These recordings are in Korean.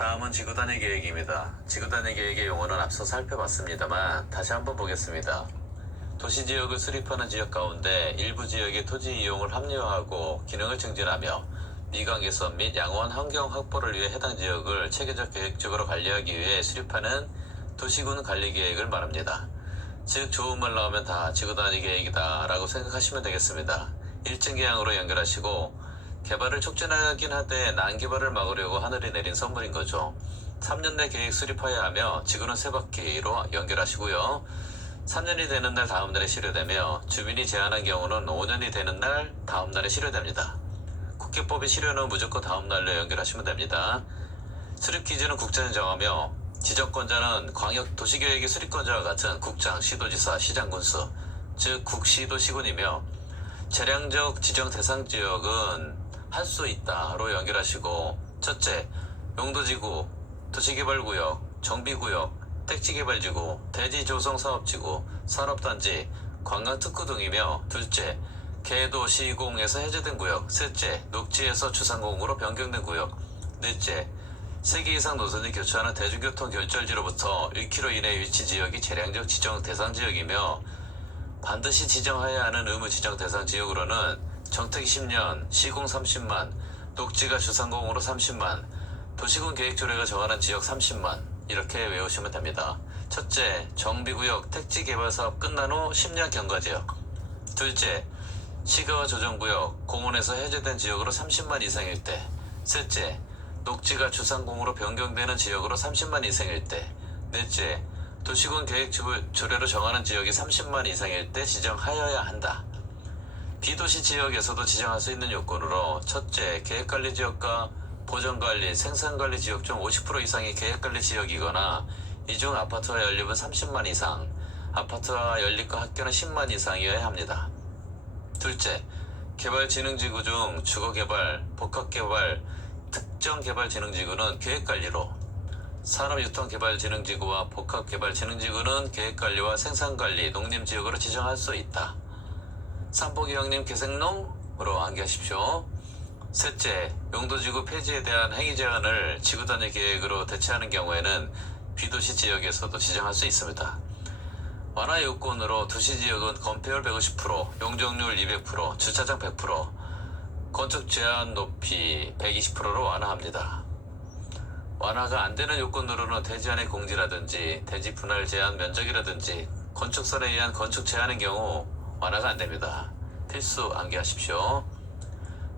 다음은 지구단위 계획입니다. 지구단위 계획의 용어는 앞서 살펴봤습니다만 다시 한번 보겠습니다. 도시지역을 수립하는 지역 가운데 일부 지역의 토지 이용을 합리화하고 기능을 증진하며 미관 개선 및 양호한 환경 확보를 위해 해당 지역을 체계적 계획적으로 관리하기 위해 수립하는 도시군 관리 계획을 말합니다. 즉 좋은 말 나오면 다 지구단위 계획이다 라고 생각하시면 되겠습니다. 일정 기항으로 연결하시고 개발을 촉진하긴 하되 난개발을 막으려고 하늘이 내린 선물인 거죠. 3년 내 계획 수립하여야 하며 지구는 세 바퀴로 연결하시고요. 3년이 되는 날 다음 날에 실효되며 주민이 제한한 경우는 5년이 되는 날 다음 날에 실효됩니다. 국회법의 실효는 무조건 다음 날로 연결하시면 됩니다. 수립 기준은 국장이 정하며 지정권자는 광역 도시계획의 수립권자와 같은 국장, 시도지사, 시장군수, 즉 국시도시군이며 재량적 지정 대상 지역은 할 수 있다로 연결하시고 첫째, 용도지구, 도시개발구역, 정비구역, 택지개발지구, 대지조성사업지구, 산업단지, 관광특구 등이며 둘째, 개도시공에서 해제된 구역, 셋째, 녹지에서 주상공으로 변경된 구역, 넷째, 3개 이상 노선이 교차하는 대중교통 결절지로부터 1km 이내 위치 지역이 재량적 지정 대상 지역이며 반드시 지정해야 하는 의무 지정 대상 지역으로는 정택 10년, 시공 30만, 녹지가 주상공으로 30만, 도시군 계획조례가 정하는 지역 30만 이렇게 외우시면 됩니다. 첫째, 정비구역 택지개발사업 끝난 후 10년 경과지역. 둘째, 시가와 조정구역, 공원에서 해제된 지역으로 30만 이상일 때. 셋째, 녹지가 주상공으로 변경되는 지역으로 30만 이상일 때. 넷째, 도시군 계획조례로 정하는 지역이 30만 이상일 때 지정하여야 한다. 비도시 지역에서도 지정할 수 있는 요건으로 첫째, 계획관리지역과 보전관리, 생산관리 지역 중 50% 이상이 계획관리 지역이거나 이 중 아파트와 연립은 30만 이상, 아파트와 연립과 학교는 10만 이상이어야 합니다. 둘째, 개발진흥지구 중 주거개발, 복합개발, 특정개발진흥지구는 계획관리로, 산업유통개발진흥지구와 복합개발진흥지구는 계획관리와 생산관리, 농림지역으로 지정할 수 있다. 삼포기왕림 개색농으로 암기하십시오. 셋째, 용도지구 폐지에 대한 행위 제한을 지구단위 계획으로 대체하는 경우에는 비도시 지역에서도 지정할 수 있습니다. 완화 요건으로 도시지역은 건폐율 150%, 용적률 200%, 주차장 100%, 건축 제한 높이 120%로 완화합니다. 완화가 안되는 요건으로는 대지안의 공지라든지 대지 분할 제한 면적이라든지 건축설에 의한 건축 제한인 경우 완화가 안됩니다. 필수 암기하십시오.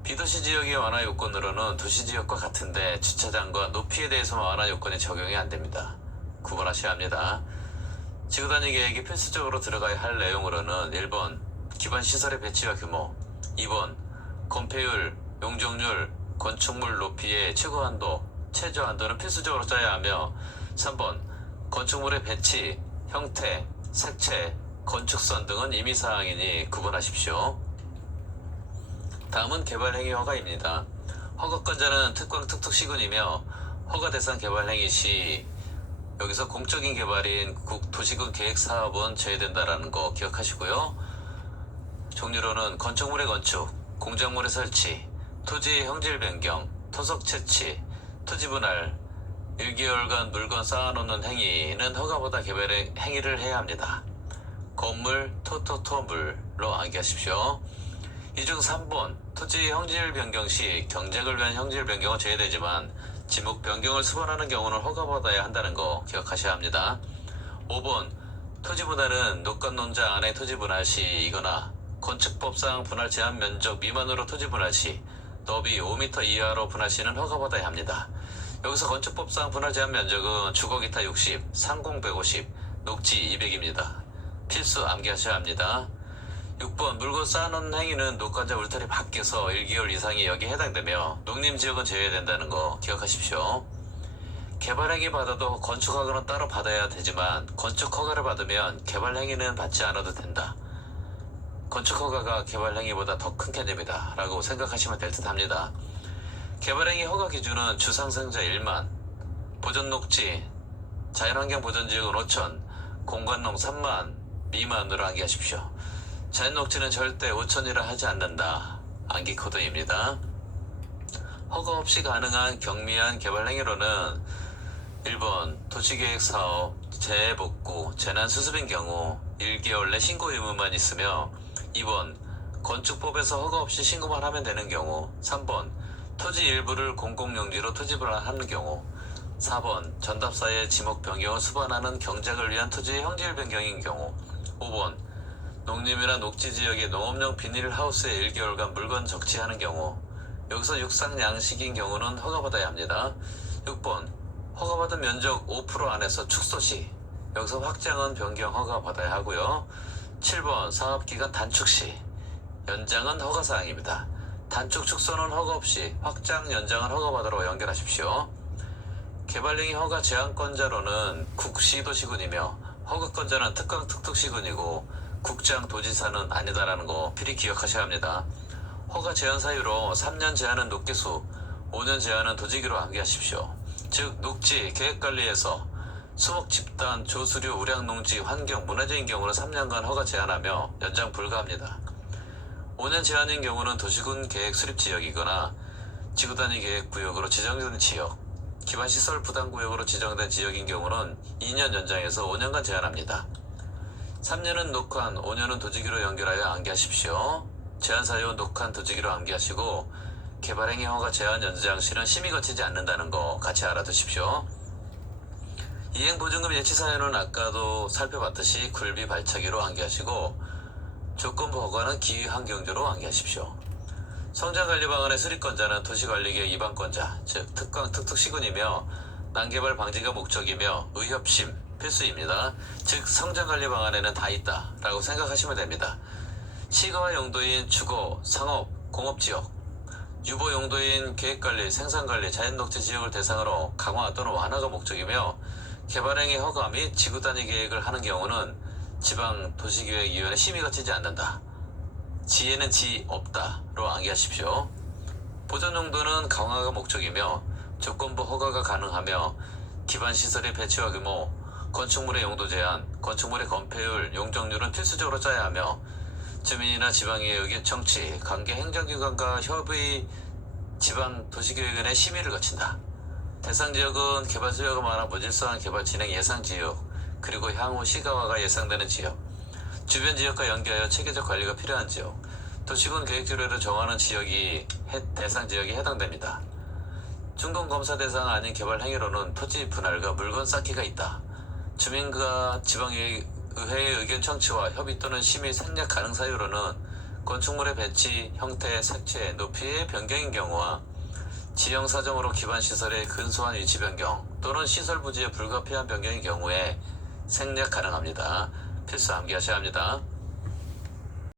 비도시 지역의 완화 요건으로는 도시지역과 같은데 주차장과 높이에 대해서만 완화 요건이 적용이 안됩니다. 구분하셔야 합니다. 지구단위 계획이 필수적으로 들어가야 할 내용으로는 1번 기반시설의 배치와 규모, 2번 건폐율, 용적률, 건축물 높이의 최고 한도, 최저 한도는 필수적으로 짜야 하며 3번 건축물의 배치, 형태, 색채, 건축선 등은 임의사항이니 구분하십시오. 다음은 개발행위 허가입니다. 허가권자는 특광특특시군이며 허가 대상 개발행위 시 여기서 공적인 개발인 도시군 계획사업은 제외된다라는 거 기억하시고요. 종류로는 건축물의 건축, 공작물의 설치, 토지의 형질 변경, 토석 채취, 토지 분할, 1개월간 물건 쌓아놓는 행위는 허가보다 개발 행위를 해야 합니다. 건물, 토물로 암기하십시오. 이 중 3번 토지 형질 변경 시 경작을 위한 형질 변경은 제외되지만 지목 변경을 수반하는 경우는 허가받아야 한다는 거 기억하셔야 합니다. 5번 토지 분할은 녹감논자 안의 토지 분할 시이거나 건축법상 분할 제한 면적 미만으로 토지 분할 시, 너비 5m 이하로 분할 시는 허가받아야 합니다. 여기서 건축법상 분할 제한 면적은 주거기타 60, 상공 150, 녹지 200입니다. 필수 암기하셔야 합니다. 6번 물건 쌓아놓는 행위는 녹관자 울타리 밖에서 1개월 이상이 여기에 해당되며 농림지역은 제외된다는 거 기억하십시오. 개발행위 받아도 건축허가는 따로 받아야 되지만 건축허가를 받으면 개발행위는 받지 않아도 된다. 건축허가가 개발행위보다 더 큰 개념이다 라고 생각하시면 될 듯 합니다. 개발행위 허가 기준은 주상생자 1만, 보전녹지, 자연환경보전지역은 5천, 공관농 3만 미만으로 암기하십시오. 자연녹지는 절대 5천이라 하지 않는다. 암기 코드입니다. 허가 없이 가능한 경미한 개발행위로는 1번 도시계획사업, 재복구, 재난수습인 경우 1개월 내 신고 의무만 있으며 2번 건축법에서 허가 없이 신고만 하면 되는 경우 3번 토지 일부를 공공용지로 토지를 하는 경우 4번 전답사의 지목 변경을 수반하는 경작을 위한 토지의 형질 변경인 경우 5번 농림이나 녹지지역의 농업용 비닐하우스에 1개월간 물건 적치하는 경우 여기서 육상 양식인 경우는 허가받아야 합니다. 6번 허가받은 면적 5% 안에서 축소시 여기서 확장은 변경 허가받아야 하고요. 7번 사업기간 단축시 연장은 허가사항입니다. 단축 축소는 허가 없이 확장 연장은 허가받으러 연결하십시오. 개발행위 허가 제한권자로는 국시도시군이며 허가권자는 특강특특시군이고 국장 도지사는 아니다라는 거 필히 기억하셔야 합니다. 허가 제한 사유로 3년 제한은 녹기수, 5년 제한은 도지기로 암기하십시오. 즉 녹지 계획관리에서 수목 집단, 조수류, 우량농지, 환경, 문화재인 경우는 3년간 허가 제한하며 연장 불가합니다. 5년 제한인 경우는 도시군 계획 수립 지역이거나 지구단위 계획 구역으로 지정된 지역, 기반시설 부담구역으로 지정된 지역인 경우는 2년 연장해서 5년간 제한합니다. 3년은 녹한, 5년은 도지기로 연결하여 암기하십시오. 제한사유 녹한 도지기로 암기하시고 개발행위 허가 제한 연장 시는 심의 거치지 않는다는 거 같이 알아두십시오. 이행보증금 예치사유는 아까도 살펴봤듯이 굴비 발차기로 암기하시고 조건부 허가는 기후환경조로 암기하십시오. 성장관리 방안의 수립권자는 도시관리계획 입안권자, 즉 특강특특시군이며 난개발 방지가 목적이며 의협심 필수입니다. 즉 성장관리 방안에는 다 있다 라고 생각하시면 됩니다. 시가화 용도인 주거, 상업, 공업지역, 유보 용도인 계획관리, 생산관리, 자연녹지 지역을 대상으로 강화 또는 완화가 목적이며 개발행위 허가 및 지구단위 계획을 하는 경우는 지방도시기획위원회 심의 거치지 않는다. 지에는 지 없다로 암기하십시오. 보존 용도는 강화가 목적이며 조건부 허가가 가능하며 기반시설의 배치와 규모, 건축물의 용도 제한, 건축물의 건폐율, 용적률은 필수적으로 짜야 하며 주민이나 지방의 의견 청취, 관계 행정기관과 협의 지방도시계획원의 심의를 거친다. 대상지역은 개발수요가 많아 무질서한 개발 진행 예상지역, 그리고 향후 시가화가 예상되는 지역, 주변 지역과 연계하여 체계적 관리가 필요한 지역, 도시군 계획지로를 정하는 지역이 대상 지역에 해당됩니다. 중동검사 대상 아닌 개발 행위로는 토지 분할과 물건 쌓기가 있다. 주민과 지방의회의 의견 청취와 협의 또는 심의 생략 가능 사유로는 건축물의 배치, 형태, 색채, 높이의 변경인 경우와 지형 사정으로 기반시설의 근소한 위치 변경 또는 시설 부지의 불가피한 변경인 경우에 생략 가능합니다. 필수 암기하셔야 합니다.